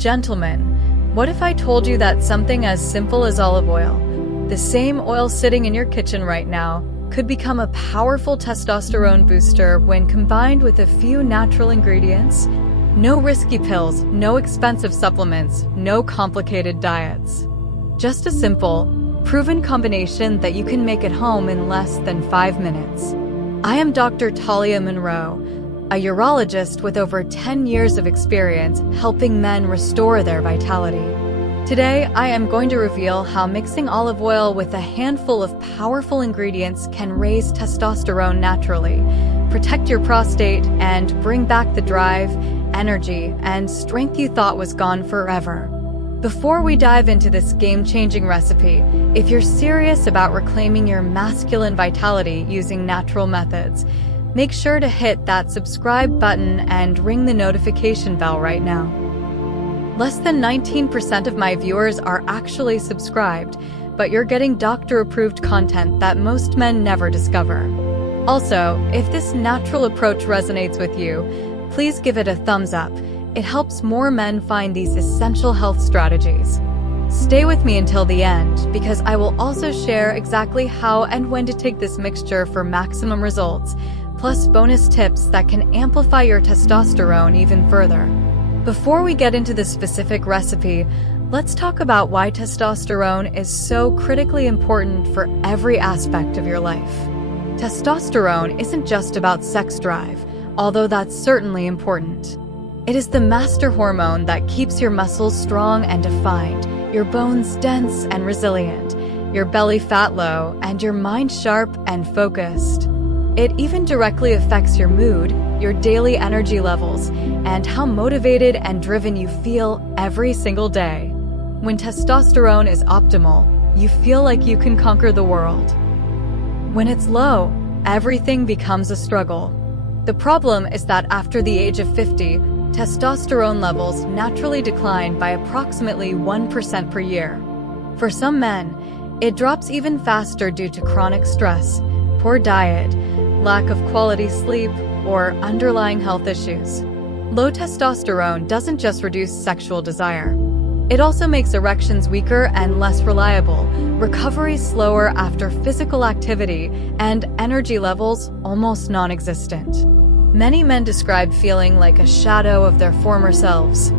Gentlemen, what if I told you that something as simple as olive oil, the same oil sitting in your kitchen right now, could become a powerful testosterone booster when combined with a few natural ingredients? No risky pills, no expensive supplements, no complicated diets. Just a simple, proven combination that you can make at home in less than 5 minutes. I am Dr. Talia Monroe, a urologist with over 10 years of experience helping men restore their vitality. Today, I am going to reveal how mixing olive oil with a handful of powerful ingredients can raise testosterone naturally, protect your prostate, and bring back the drive, energy, and strength you thought was gone forever. Before we dive into this game-changing recipe, if you're serious about reclaiming your masculine vitality using natural methods, make sure to hit that subscribe button and ring the notification bell right now. Less than 19% of my viewers are actually subscribed, but you're getting doctor-approved content that most men never discover. Also, if this natural approach resonates with you, please give it a thumbs up. It helps more men find these essential health strategies. Stay with me until the end, because I will also share exactly how and when to take this mixture for maximum results, plus bonus tips that can amplify your testosterone even further. Before we get into the specific recipe, let's talk about why testosterone is so critically important for every aspect of your life. Testosterone isn't just about sex drive, although that's certainly important. It is the master hormone that keeps your muscles strong and defined, your bones dense and resilient, your belly fat low, and your mind sharp and focused. It even directly affects your mood, your daily energy levels, and how motivated and driven you feel every single day. When testosterone is optimal, you feel like you can conquer the world. When it's low, everything becomes a struggle. The problem is that after the age of 50, testosterone levels naturally decline by approximately 1% per year. For some men, it drops even faster due to chronic stress, poor diet, lack of quality sleep, or underlying health issues. Low testosterone doesn't just reduce sexual desire. It also makes erections weaker and less reliable, recovery slower after physical activity, and energy levels almost non-existent. Many men describe feeling like a shadow of their former selves.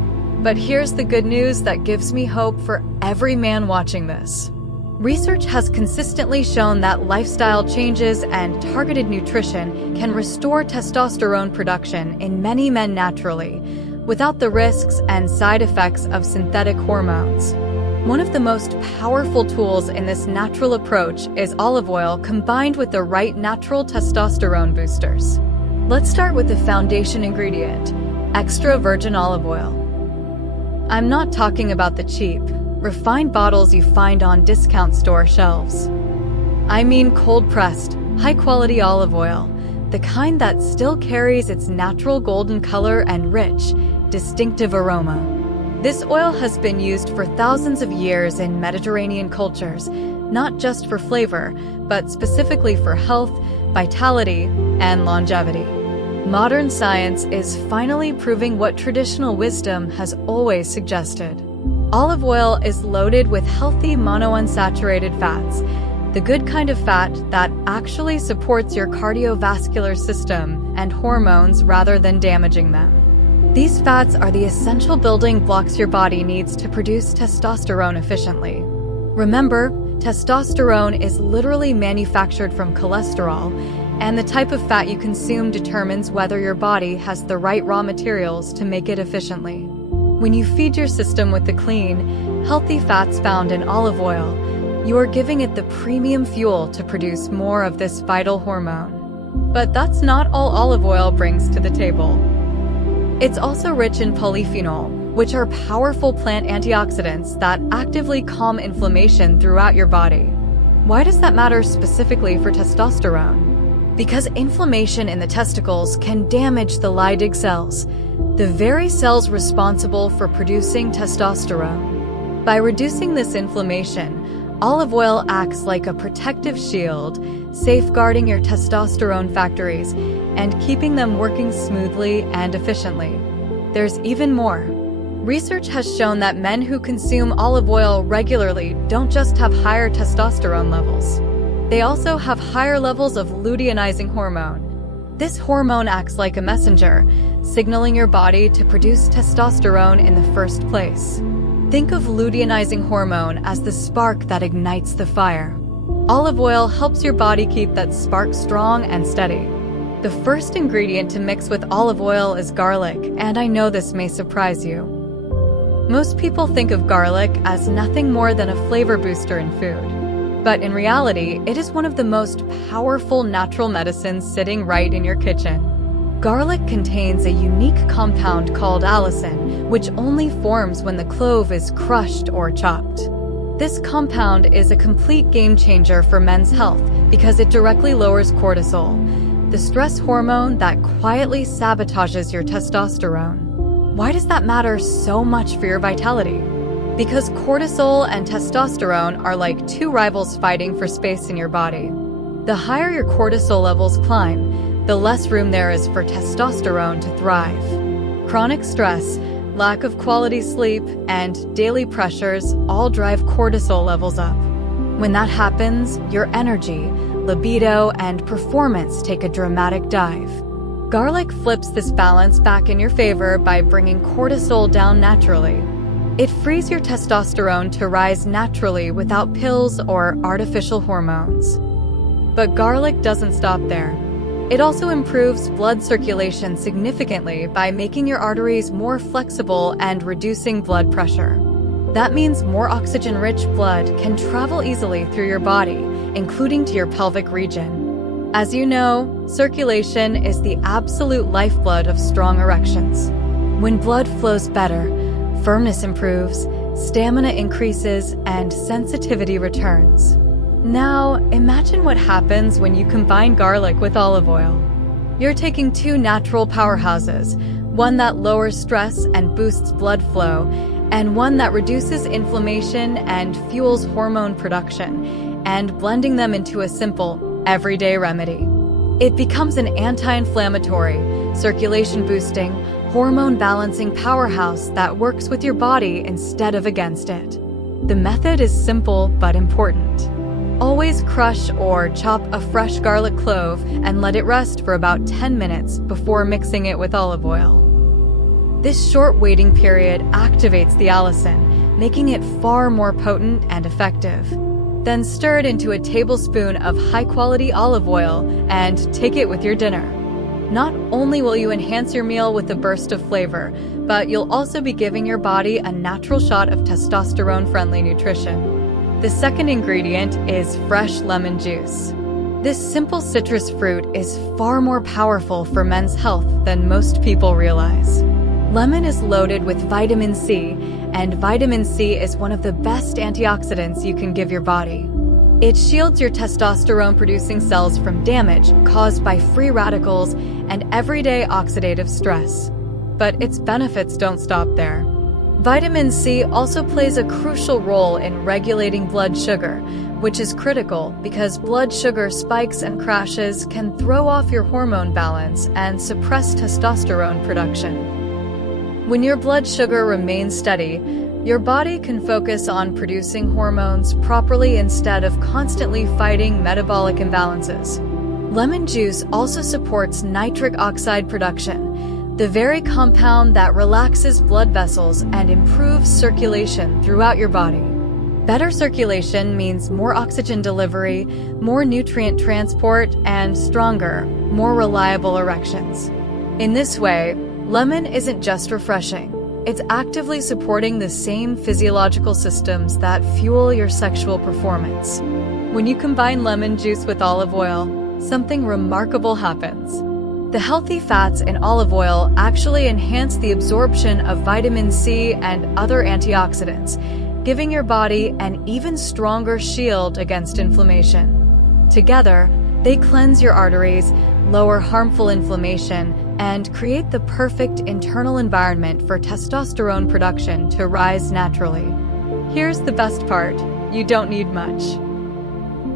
But here's the good news that gives me hope for every man watching this. Research has consistently shown that lifestyle changes and targeted nutrition can restore testosterone production in many men naturally, without the risks and side effects of synthetic hormones. One of the most powerful tools in this natural approach is olive oil combined with the right natural testosterone boosters. Let's start with the foundation ingredient, extra virgin olive oil. I'm not talking about the cheap, refined bottles you find on discount store shelves. I mean cold-pressed, high-quality olive oil, the kind that still carries its natural golden color and rich, distinctive aroma. This oil has been used for thousands of years in Mediterranean cultures, not just for flavor, but specifically for health, vitality, and longevity. Modern science is finally proving what traditional wisdom has always suggested. Olive oil is loaded with healthy monounsaturated fats, the good kind of fat that actually supports your cardiovascular system and hormones rather than damaging them. These fats are the essential building blocks your body needs to produce testosterone efficiently. Remember, testosterone is literally manufactured from cholesterol, and the type of fat you consume determines whether your body has the right raw materials to make it efficiently. When you feed your system with the clean, healthy fats found in olive oil, you are giving it the premium fuel to produce more of this vital hormone. But that's not all olive oil brings to the table. It's also rich in polyphenol, which are powerful plant antioxidants that actively calm inflammation throughout your body. Why does that matter specifically for testosterone? Because inflammation in the testicles can damage the Leydig cells, the very cells responsible for producing testosterone. By reducing this inflammation, olive oil acts like a protective shield, safeguarding your testosterone factories and keeping them working smoothly and efficiently. There's even more. Research has shown that men who consume olive oil regularly don't just have higher testosterone levels. They also have higher levels of luteinizing hormone. This hormone acts like a messenger, signaling your body to produce testosterone in the first place. Think of luteinizing hormone as the spark that ignites the fire. Olive oil helps your body keep that spark strong and steady. The first ingredient to mix with olive oil is garlic, and I know this may surprise you. Most people think of garlic as nothing more than a flavor booster in food. But in reality, it is one of the most powerful natural medicines sitting right in your kitchen. Garlic contains a unique compound called allicin, which only forms when the clove is crushed or chopped. This compound is a complete game changer for men's health because it directly lowers cortisol, the stress hormone that quietly sabotages your testosterone. Why does that matter so much for your vitality? Because cortisol and testosterone are like two rivals fighting for space in your body. The higher your cortisol levels climb, the less room there is for testosterone to thrive. Chronic stress, lack of quality sleep, and daily pressures all drive cortisol levels up. When that happens, your energy, libido, and performance take a dramatic dive. Garlic flips this balance back in your favor by bringing cortisol down naturally. It frees your testosterone to rise naturally without pills or artificial hormones. But garlic doesn't stop there. It also improves blood circulation significantly by making your arteries more flexible and reducing blood pressure. That means more oxygen-rich blood can travel easily through your body, including to your pelvic region. As you know, circulation is the absolute lifeblood of strong erections. When blood flows better, firmness improves, stamina increases, and sensitivity returns. Now, imagine what happens when you combine garlic with olive oil. You're taking two natural powerhouses, one that lowers stress and boosts blood flow, and one that reduces inflammation and fuels hormone production, and blending them into a simple, everyday remedy. It becomes an anti-inflammatory, circulation-boosting, hormone-balancing powerhouse that works with your body instead of against it. The method is simple but important. Always crush or chop a fresh garlic clove and let it rest for about 10 minutes before mixing it with olive oil. This short waiting period activates the allicin, making it far more potent and effective. Then stir it into a tablespoon of high-quality olive oil and take it with your dinner. Not only will you enhance your meal with a burst of flavor, but you'll also be giving your body a natural shot of testosterone-friendly nutrition. The second ingredient is fresh lemon juice. This simple citrus fruit is far more powerful for men's health than most people realize. Lemon is loaded with vitamin C, and vitamin C is one of the best antioxidants you can give your body. It shields your testosterone-producing cells from damage caused by free radicals and everyday oxidative stress. But its benefits don't stop there. Vitamin C also plays a crucial role in regulating blood sugar, which is critical because blood sugar spikes and crashes can throw off your hormone balance and suppress testosterone production. When your blood sugar remains steady, your body can focus on producing hormones properly instead of constantly fighting metabolic imbalances. Lemon juice also supports nitric oxide production, the very compound that relaxes blood vessels and improves circulation throughout your body. Better circulation means more oxygen delivery, more nutrient transport, and stronger, more reliable erections. In this way, lemon isn't just refreshing. It's actively supporting the same physiological systems that fuel your sexual performance. When you combine lemon juice with olive oil, something remarkable happens. The healthy fats in olive oil actually enhance the absorption of vitamin C and other antioxidants, giving your body an even stronger shield against inflammation. Together, they cleanse your arteries, lower harmful inflammation, and create the perfect internal environment for testosterone production to rise naturally. Here's the best part: you don't need much.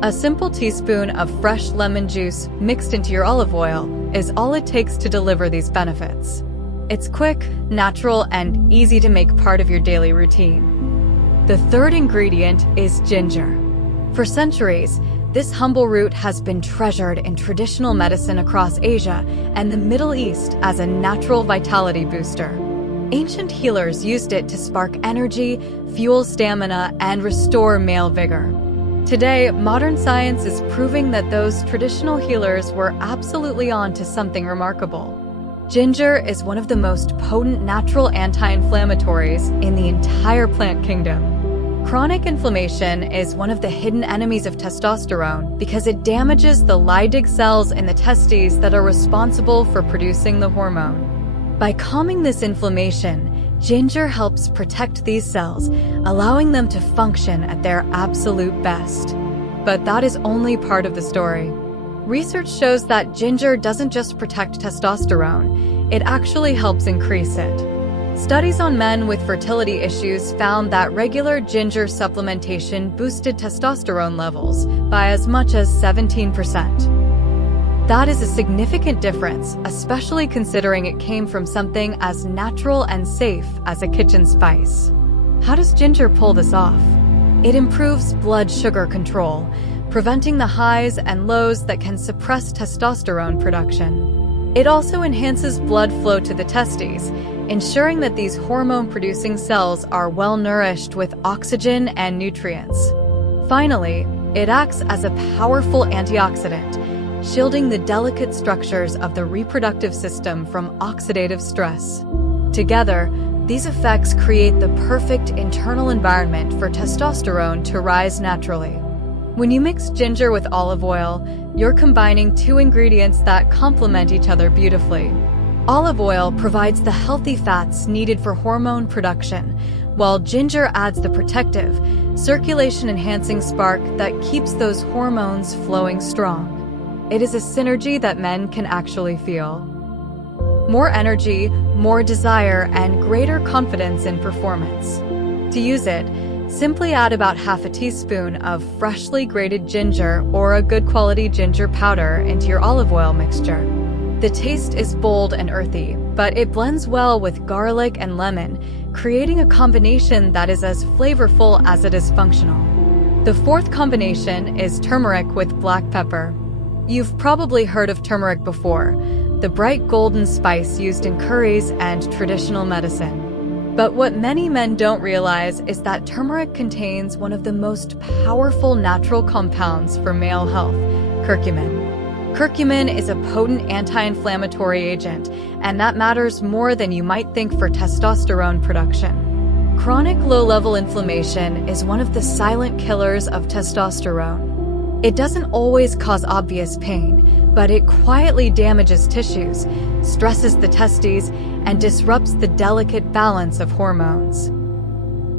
A simple teaspoon of fresh lemon juice mixed into your olive oil is all it takes to deliver these benefits. It's quick, natural, and easy to make part of your daily routine. The third ingredient is ginger. For centuries, this humble root has been treasured in traditional medicine across Asia and the Middle East as a natural vitality booster. Ancient healers used it to spark energy, fuel stamina, and restore male vigor. Today, modern science is proving that those traditional healers were absolutely on to something remarkable. Ginger is one of the most potent natural anti-inflammatories in the entire plant kingdom. Chronic inflammation is one of the hidden enemies of testosterone because it damages the Leydig cells in the testes that are responsible for producing the hormone. By calming this inflammation, ginger helps protect these cells, allowing them to function at their absolute best. But that is only part of the story. Research shows that ginger doesn't just protect testosterone, it actually helps increase it. Studies on men with fertility issues found that regular ginger supplementation boosted testosterone levels by as much as 17%. That is a significant difference, especially considering it came from something as natural and safe as a kitchen spice. How does ginger pull this off? It improves blood sugar control, preventing the highs and lows that can suppress testosterone production. It also enhances blood flow to the testes, ensuring that these hormone-producing cells are well-nourished with oxygen and nutrients. Finally, it acts as a powerful antioxidant, shielding the delicate structures of the reproductive system from oxidative stress. Together, these effects create the perfect internal environment for testosterone to rise naturally. When you mix ginger with olive oil, you're combining two ingredients that complement each other beautifully. Olive oil provides the healthy fats needed for hormone production, while ginger adds the protective, circulation-enhancing spark that keeps those hormones flowing strong. It is a synergy that men can actually feel. More energy, more desire, and greater confidence in performance. To use it, simply add about half a teaspoon of freshly grated ginger or a good quality ginger powder into your olive oil mixture. The taste is bold and earthy, but it blends well with garlic and lemon, creating a combination that is as flavorful as it is functional. The fourth combination is turmeric with black pepper. You've probably heard of turmeric before, the bright golden spice used in curries and traditional medicine. But what many men don't realize is that turmeric contains one of the most powerful natural compounds for male health, curcumin. Curcumin is a potent anti-inflammatory agent, and that matters more than you might think for testosterone production. Chronic low-level inflammation is one of the silent killers of testosterone. It doesn't always cause obvious pain, but it quietly damages tissues, stresses the testes, and disrupts the delicate balance of hormones.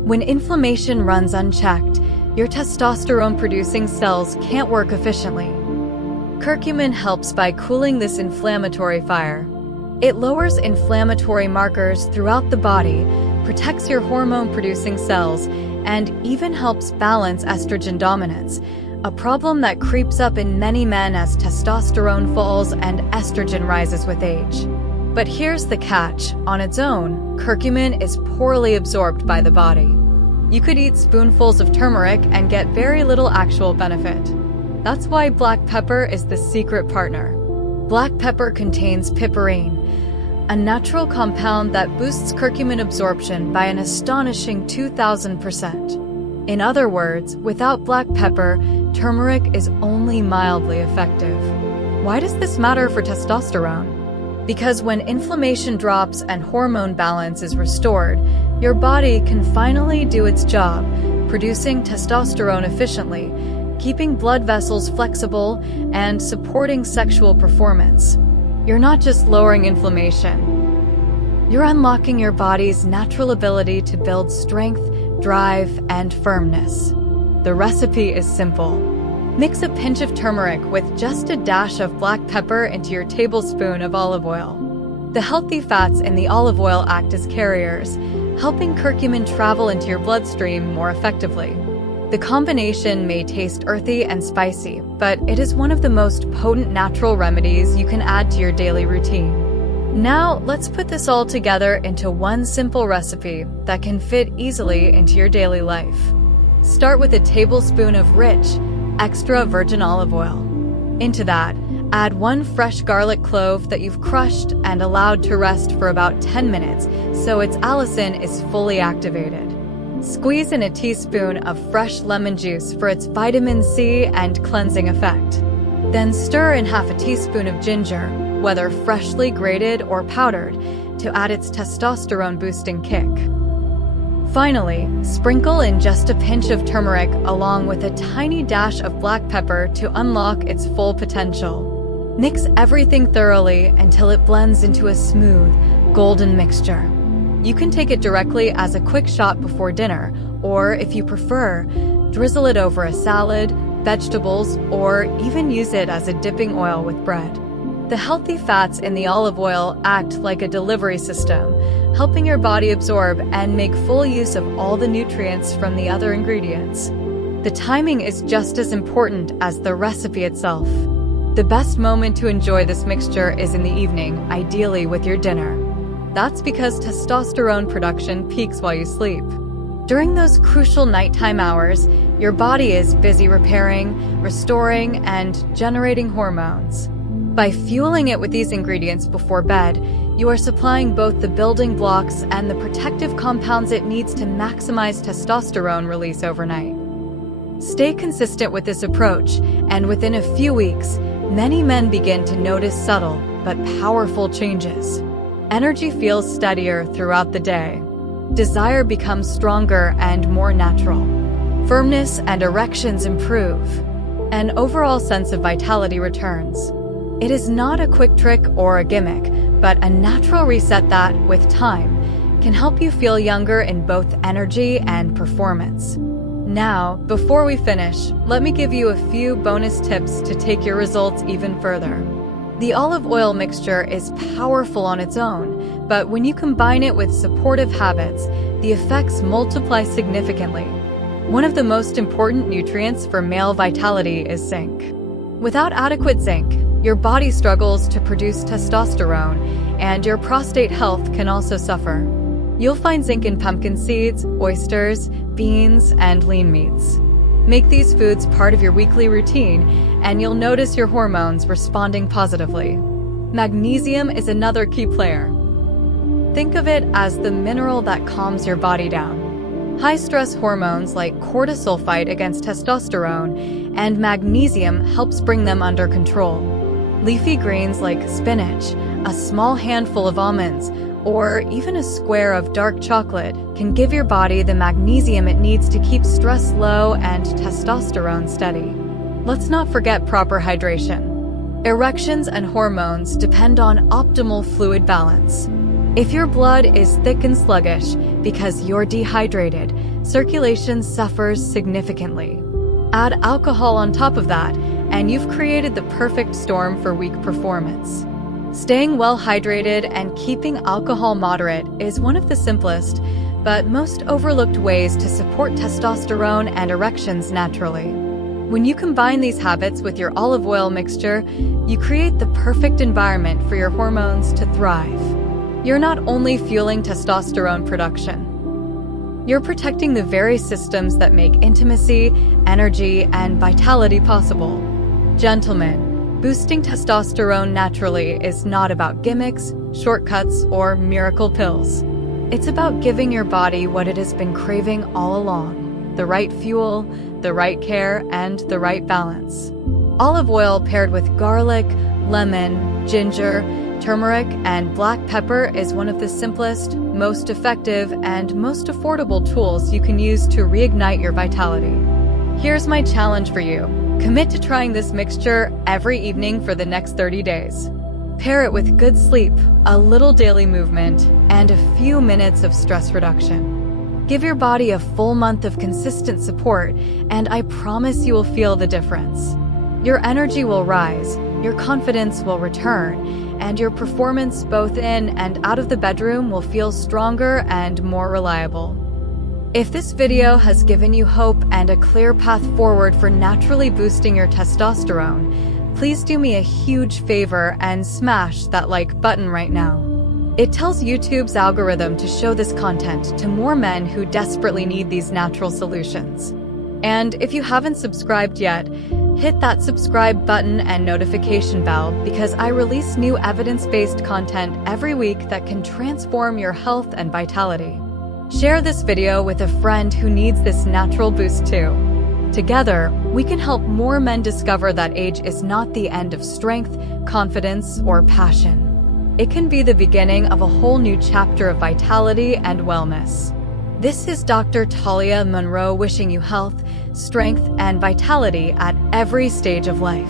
When inflammation runs unchecked, your testosterone-producing cells can't work efficiently. Curcumin helps by cooling this inflammatory fire. It lowers inflammatory markers throughout the body, protects your hormone-producing cells, and even helps balance estrogen dominance, a problem that creeps up in many men as testosterone falls and estrogen rises with age. But here's the catch. On its own, curcumin is poorly absorbed by the body. You could eat spoonfuls of turmeric and get very little actual benefit. That's why black pepper is the secret partner. Black pepper contains piperine, a natural compound that boosts curcumin absorption by an astonishing 2,000%. In other words, without black pepper, turmeric is only mildly effective. Why does this matter for testosterone? Because when inflammation drops and hormone balance is restored, your body can finally do its job, producing testosterone efficiently, keeping blood vessels flexible, and supporting sexual performance. You're not just lowering inflammation. You're unlocking your body's natural ability to build strength, drive, and firmness. The recipe is simple. Mix a pinch of turmeric with just a dash of black pepper into your tablespoon of olive oil. The healthy fats in the olive oil act as carriers, helping curcumin travel into your bloodstream more effectively. The combination may taste earthy and spicy, but it is one of the most potent natural remedies you can add to your daily routine. Now, let's put this all together into one simple recipe that can fit easily into your daily life. Start with a tablespoon of rich, extra virgin olive oil. Into that, add 1 fresh garlic clove that you've crushed and allowed to rest for about 10 minutes so its allicin is fully activated. Squeeze in a teaspoon of fresh lemon juice for its vitamin C and cleansing effect. Then stir in half a teaspoon of ginger, whether freshly grated or powdered, to add its testosterone-boosting kick. Finally, sprinkle in just a pinch of turmeric along with a tiny dash of black pepper to unlock its full potential. Mix everything thoroughly until it blends into a smooth, golden mixture. You can take it directly as a quick shot before dinner, or if you prefer, drizzle it over a salad, vegetables, or even use it as a dipping oil with bread. The healthy fats in the olive oil act like a delivery system, helping your body absorb and make full use of all the nutrients from the other ingredients. The timing is just as important as the recipe itself. The best moment to enjoy this mixture is in the evening, ideally with your dinner. That's because testosterone production peaks while you sleep. During those crucial nighttime hours, your body is busy repairing, restoring, and generating hormones. By fueling it with these ingredients before bed, you are supplying both the building blocks and the protective compounds it needs to maximize testosterone release overnight. Stay consistent with this approach, and within a few weeks, many men begin to notice subtle but powerful changes. Energy feels steadier throughout the day. Desire becomes stronger and more natural. Firmness and erections improve. An overall sense of vitality returns. It is not a quick trick or a gimmick, but a natural reset that, with time, can help you feel younger in both energy and performance. Now, before we finish, let me give you a few bonus tips to take your results even further. The olive oil mixture is powerful on its own, but when you combine it with supportive habits, the effects multiply significantly. One of the most important nutrients for male vitality is zinc. Without adequate zinc, your body struggles to produce testosterone, and your prostate health can also suffer. You'll find zinc in pumpkin seeds, oysters, beans, and lean meats. Make these foods part of your weekly routine, and you'll notice your hormones responding positively. Magnesium is another key player. Think of it as the mineral that calms your body down. High-stress hormones like cortisol fight against testosterone, and magnesium helps bring them under control. Leafy greens like spinach, a small handful of almonds, or even a square of dark chocolate can give your body the magnesium it needs to keep stress low and testosterone steady. Let's not forget proper hydration. Erections and hormones depend on optimal fluid balance. If your blood is thick and sluggish because you're dehydrated, circulation suffers significantly. Add alcohol on top of that, and you've created the perfect storm for weak performance. Staying well hydrated and keeping alcohol moderate is one of the simplest, but most overlooked ways to support testosterone and erections naturally. When you combine these habits with your olive oil mixture, you create the perfect environment for your hormones to thrive. You're not only fueling testosterone production, you're protecting the very systems that make intimacy, energy, and vitality possible. Gentlemen, boosting testosterone naturally is not about gimmicks, shortcuts, or miracle pills. It's about giving your body what it has been craving all along: the right fuel, the right care, and the right balance. Olive oil paired with garlic, lemon, ginger, turmeric, and black pepper is one of the simplest, most effective, and most affordable tools you can use to reignite your vitality. Here's my challenge for you. Commit to trying this mixture every evening for the next 30 days. Pair it with good sleep, a little daily movement, and a few minutes of stress reduction. Give your body a full month of consistent support, and I promise you will feel the difference. Your energy will rise, your confidence will return, and your performance both in and out of the bedroom will feel stronger and more reliable. If this video has given you hope and a clear path forward for naturally boosting your testosterone, please do me a huge favor and smash that like button right now. It tells YouTube's algorithm to show this content to more men who desperately need these natural solutions. And if you haven't subscribed yet, hit that subscribe button and notification bell because I release new evidence-based content every week that can transform your health and vitality. Share this video with a friend who needs this natural boost too. Together, we can help more men discover that age is not the end of strength, confidence, or passion. It can be the beginning of a whole new chapter of vitality and wellness. This is Dr. Talia Monroe wishing you health, strength, and vitality at every stage of life.